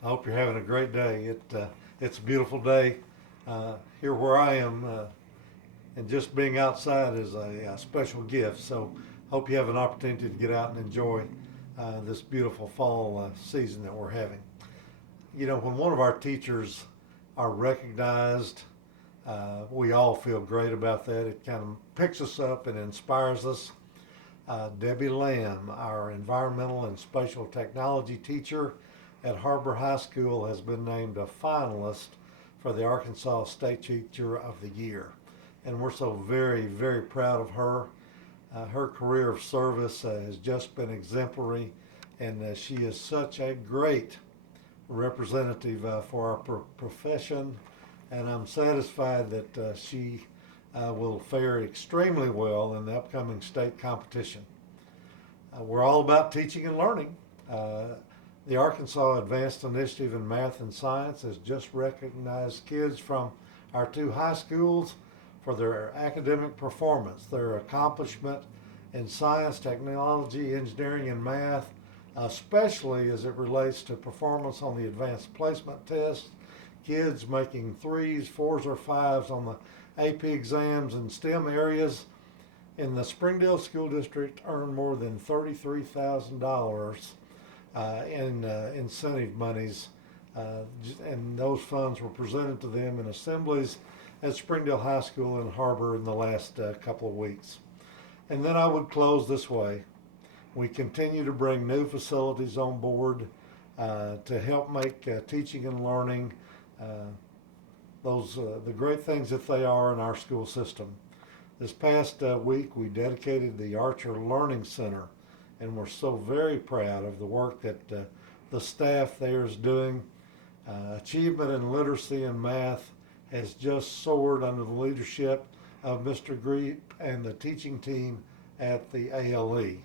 I hope you're having a great day. It's a beautiful day here where I am, and just being outside is a special gift. So, hope you have an opportunity to get out and enjoy this beautiful fall season that we're having. You know, when one of our teachers are recognized, we all feel great about that. It kind of picks us up and inspires us. Debbie Lamb, our environmental and spatial technology teacher at Har-ber High School, has been named a finalist for the Arkansas State Teacher of the Year. And we're so very, very proud of her. Her career of service has just been exemplary, and she is such a great representative for our profession. And I'm satisfied that she will fare extremely well in the upcoming state competition. We're all about teaching and learning. The Arkansas Advanced Initiative in Math and Science has just recognized kids from our two high schools for their academic performance, their accomplishment in science, technology, engineering, and math, especially as it relates to performance on the advanced placement test. Kids making 3s, 4s, or 5s on the AP exams in STEM areas in the Springdale School District earned more than $33,000 in incentive monies, and those funds were presented to them in assemblies at Springdale High School in Har-ber in the last couple of weeks. And then I would close this way. We continue to bring new facilities on board to help make teaching and learning the great things that they are in our school system. This past week, we dedicated the Archer Learning Center, and we're so very proud of the work that the staff there is doing. Achievement in literacy and math has just soared under the leadership of Mr. Greep and the teaching team at the ALE.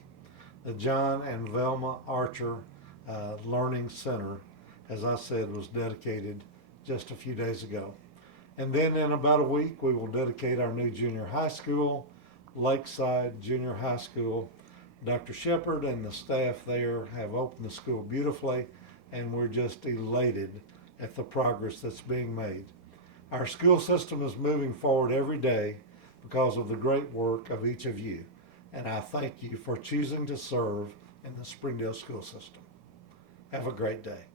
The John and Velma Archer Learning Center, as I said, was dedicated just a few days ago. And then in about a week, we will dedicate our new junior high school, Lakeside Junior High School. Dr. Shepard and the staff there have opened the school beautifully, and we're just elated at the progress that's being made. Our school system is moving forward every day because of the great work of each of you, and I thank you for choosing to serve in the Springdale school system. Have a great day.